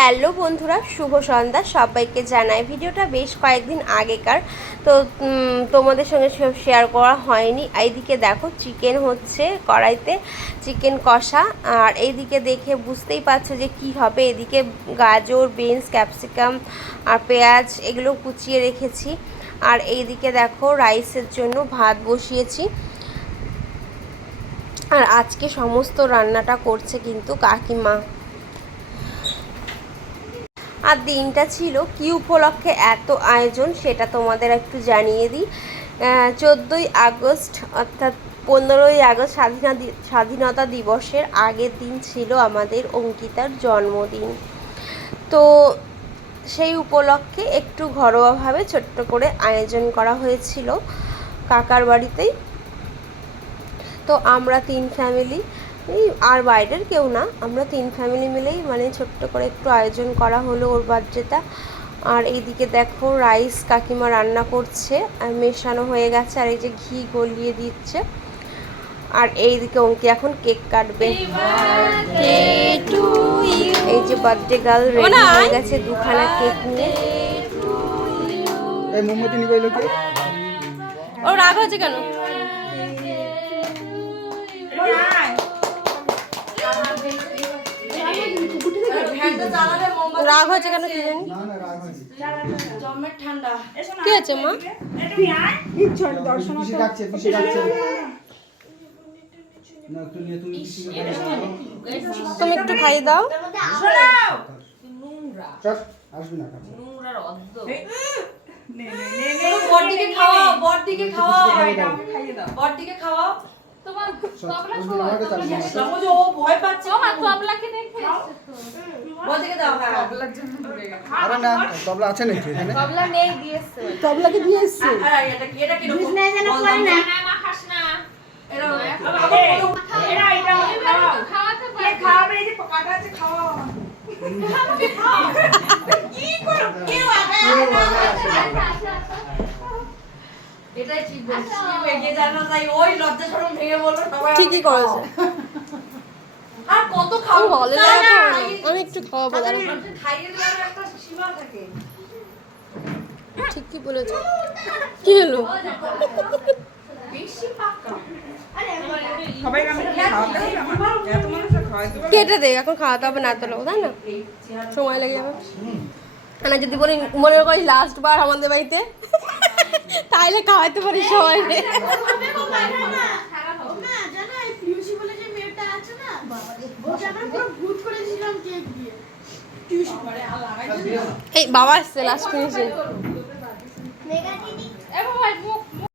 Hello বন্ধুরা, শুভ সন্ধ্যা। সবাইকে জানাই, ভিডিওটা বেশ কয়েকদিন আগেকার। তো তোমাদের সঙ্গে সব শেয়ার করা হয়নি। এইদিকে দেখো চিকেন হচ্ছে কড়াইতে চিকেন কষা। আর এইদিকে দেখে বুঝতেই পারছ যে কি হবে। এদিকে গাজর বিনস ক্যাপসিকাম আর পেঁয়াজ, এগুলো কুচিয়ে রেখেছি। আর এইদিকে দেখো রাইসের জন্য ভাত বসিয়েছি। আর আজকে সমস্ত রান্নাটা করছে কিন্তু কাকিমা। আর দিনটা ছিল কি উপলক্ষে এত আয়োজন সেটা তোমাদের একটু জানিয়ে দিই। চোদ্দোই আগস্ট অর্থাৎ পনেরোই আগস্ট স্বাধীনতা স্বাধীনতা দিবসের আগের দিন ছিল আমাদের অঙ্কিতার জন্মদিন। তো সেই উপলক্ষে একটু ঘরোয়াভাবে ছোট্ট করে আয়োজন করা হয়েছিল কাকার বাড়িতেই। তো আমরা তিন ফ্যামিলি এই আর বাইরের কেউ না। আমরা তিন ফ্যামিলি মিলেই মানে ছোট্ট করে একটু আয়োজন করা হলো ওর বার্থডেটা। আর এইদিকে দেখো রাইস কাকিমা রান্না করছে আর মেশানো হয়ে গেছে আর এই যে ঘি গলিয়ে দিচ্ছে। আর এইদিকে অঙ্কি এখন কেক কাটবে। এই যে বার্থডে গার্ল রেডি হয়ে গেছে দুখানা কেক নিয়ে। এই মোমবাতি নিবে লোকে ও রাগ হচ্ছে কেন? রাগ হচ্ছে কেন কি জানি? কি হচ্ছে মা? তুমি একটু খাইয়ে দাও। চল, আসবি না কাছে। বড়দিকে খাওয়াও বড়দিকে খাওয়াও। বড়দিকে খাওয়াও চল, আসবি না, আমাকে চালিয়ে নে। সমঝ ও ভয় পাচ্ছে। বড়দিকে দাও হ্যাঁ। আরে না তবলা আছে নাকি এখানে? আর এটা কি এটা কি রকম? এটাই ঠিক বলছিস এগিয়ে জানা তাই ওই লজ্জা শরম ভেঙে বলল সবাই ঠিকই করেছে। আর কত আমি খাব বলে না, না, আমি একটু খাওয়াবো দাঁড়াও। খাইয়ে দেওয়ার একটা সীমা থাকে। ঠিকই বলেছ। কি হলো? কেটে দে এখন খাওয়াতে হবে না তো লোক তাই না? সময় লেগে যাবে। না যদি বলি মনে করি লাস্ট বার আমাদের বাড়িতে তাইলে খাওয়াইতে পারি সবাই এই বাবা আসছে লাস্ট ফিনিশিং